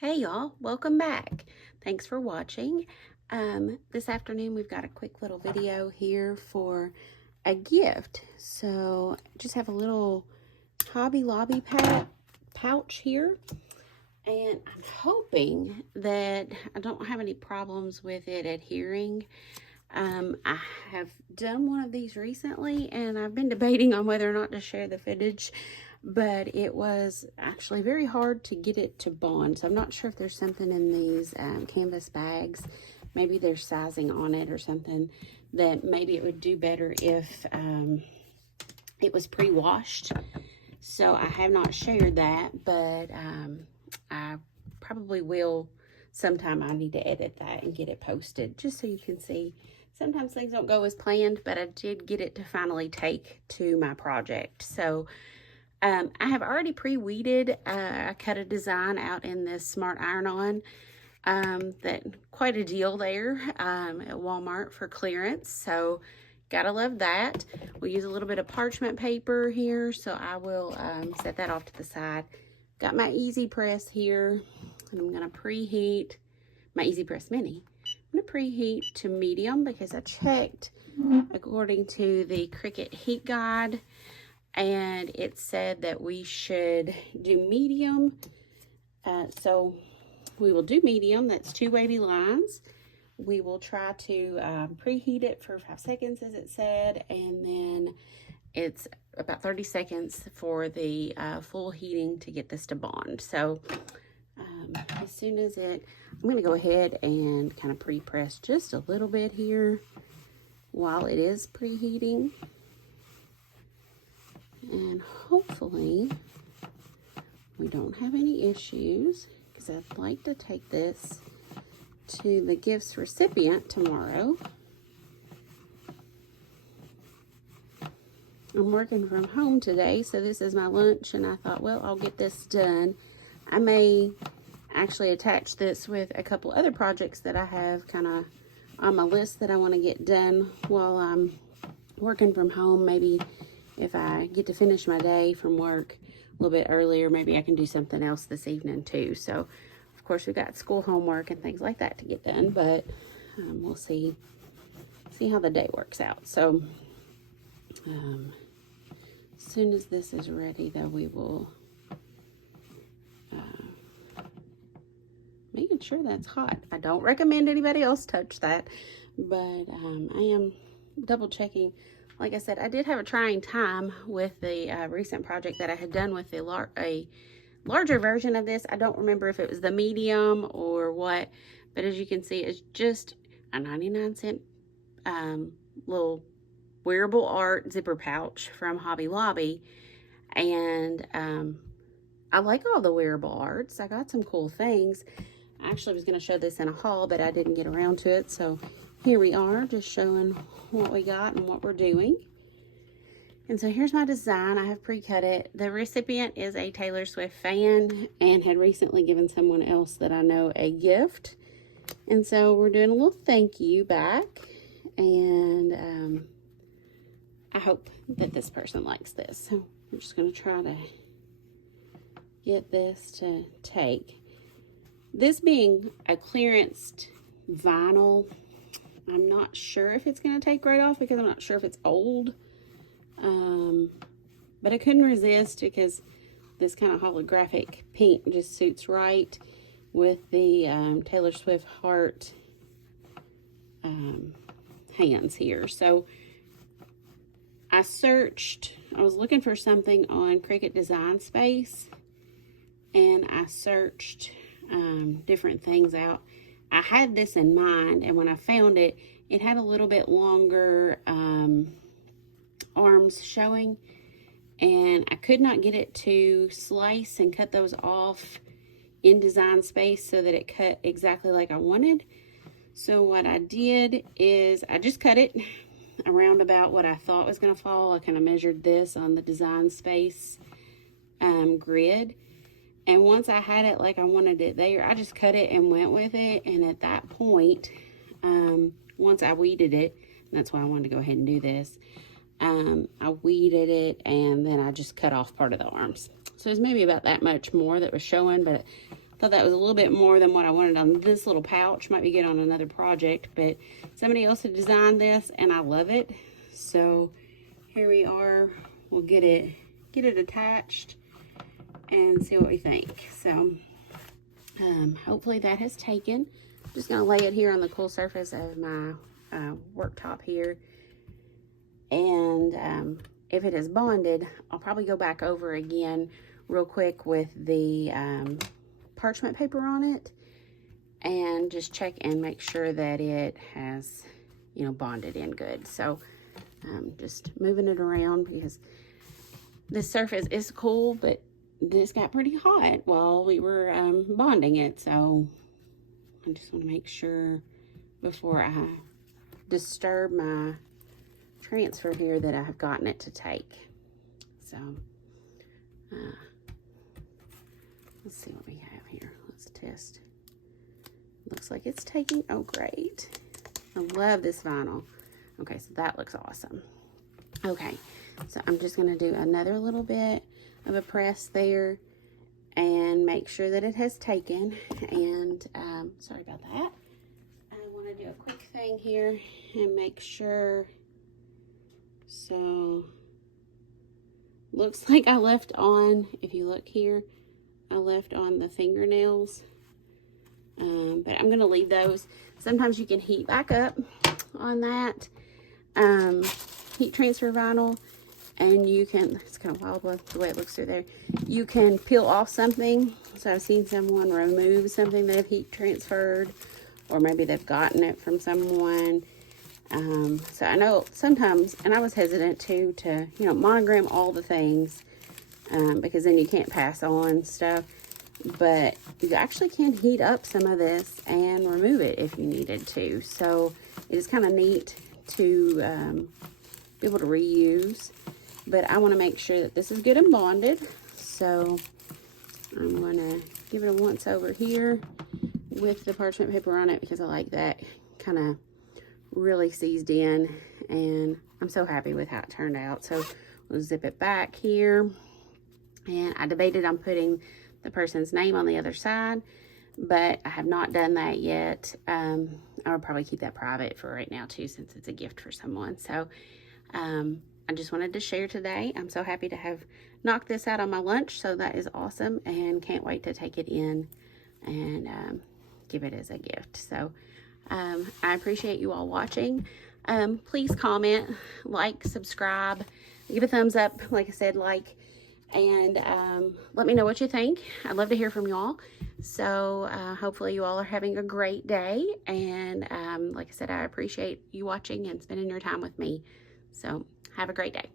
Hey y'all, welcome back. Thanks for watching. This afternoon we've got a quick little video here for a gift. So just have a little Hobby Lobby pouch here, and I'm hoping that I don't have any problems with it adhering. I have done one of these recently, and I've been debating on whether or not to share the footage, but it was actually very hard to get it to bond. So I'm not sure if there's something in these canvas bags, maybe there's sizing on it or something, that maybe it would do better if it was pre-washed. So I have not shared that, but I probably will sometime. I need to edit that and get it posted just so you can see. Sometimes things don't go as planned, but I did get it to finally take to my project. So I have already pre-weeded. I cut a design out in this Smart Iron-On. That quite a deal there at Walmart for clearance. So gotta love that. We'll use a little bit of parchment paper here, so I will set that off to the side. Got my Easy Press here, and I'm gonna preheat my Easy Press Mini. I'm gonna preheat to medium because I checked according to the Cricut heat guide, and it said that we should do medium. So we will do medium. That's 2 wavy lines. We will try to preheat it for 5 seconds, as it said, and then it's about 30 seconds for the full heating to get this to bond. So as soon as I'm going to go ahead and kind of pre-press just a little bit here while it is preheating. And hopefully we don't have any issues, because I'd like to take this to the gifts recipient tomorrow. I'm working from home today, so this is my lunch, and I thought, well, I'll get this done. I may actually attach this with a couple other projects that I have kind of on my list that I want to get done while I'm working from home. Maybe if I get to finish my day from work a little bit earlier, maybe I can do something else this evening too. So of course we've got school homework and things like that to get done, but we'll see how the day works out. So as soon as this is ready, though, we will making sure that's hot. I don't recommend anybody else touch that, but I am double checking. Like I said, I did have a trying time with the recent project that I had done with a larger version of this. I don't remember if it was the medium or what, but as you can see, it's just a 99-cent little wearable art zipper pouch from Hobby Lobby. And I like all the wearable arts. I got some cool things. I actually was going to show this in a haul, but I didn't get around to it. So here we are, just showing what we got and what we're doing. And so here's my design. I have pre-cut it. The recipient is a Taylor Swift fan and had recently given someone else that I know a gift. And so we're doing a little thank you back. And I hope that this person likes this. So I'm just going to try to get this to take. This being a clearanced vinyl, I'm not sure if it's going to take right off because I'm not sure if it's old. But I couldn't resist because this kind of holographic pink just suits right with the Taylor Swift heart hands here. So I was looking for something on Cricut Design Space, and I searched different things out. I had this in mind, and when I found it, it had a little bit longer arms showing, and I could not get it to slice and cut those off in Design Space so that it cut exactly like I wanted. So what I did is I just cut it around about what I thought was going to fall. I kind of measured this on the Design Space grid, and once I had it like I wanted it there, I just cut it and went with it. And at that point, once I weeded it, and that's why I wanted to go ahead and do this, I weeded it, and then I just cut off part of the arms. So there's maybe about that much more that was showing, but Thought that was a little bit more than what I wanted on this little pouch. Might be good on another project, but somebody else had designed this and I love it. So here we are. We'll get it attached and see what we think. So hopefully that has taken. I'm just gonna lay it here on the cool surface of my worktop here. And if it is bonded, I'll probably go back over again real quick with the parchment paper on it and just check and make sure that it has, you know, bonded in good. So just moving it around because this surface is cool, but this got pretty hot while we were bonding it. So I just want to make sure before I disturb my transfer here that I have gotten it to take. So let's see what we have here. Let's test. Looks like it's taking. Oh, great. I love this vinyl. Okay, so that looks awesome. Okay, so I'm just going to do another little bit of a press there and make sure that it has taken. And sorry about that. I want to do a quick thing here and make sure. So looks like I left on, if you look here, I left on the fingernails, but I'm going to leave those. Sometimes you can heat back up on that heat transfer vinyl, and you can, it's kind of wild the way it looks through there, you can peel off something. So I've seen someone remove something they've heat transferred, or maybe they've gotten it from someone. So I know sometimes, and I was hesitant too to, you know, monogram all the things, because then you can't pass on stuff, but you actually can heat up some of this and remove it if you needed to. So it is kind of neat to be able to reuse, but I want to make sure that this is good and bonded. So I'm going to give it a once over here with the parchment paper on it because I like that kind of really seized in, and I'm so happy with how it turned out. So we'll zip it back here, and I debated on putting the person's name on the other side, but I have not done that yet. I would probably keep that private for right now too, since it's a gift for someone. So I just wanted to share today. I'm so happy to have knocked this out on my lunch, so that is awesome, and can't wait to take it in and give it as a gift. So I appreciate you all watching. Please comment, like, subscribe, give a thumbs up, like I said, like, and let me know what you think. I'd love to hear from you all. So hopefully you all are having a great day, and like I said, I appreciate you watching and spending your time with me. So have a great day.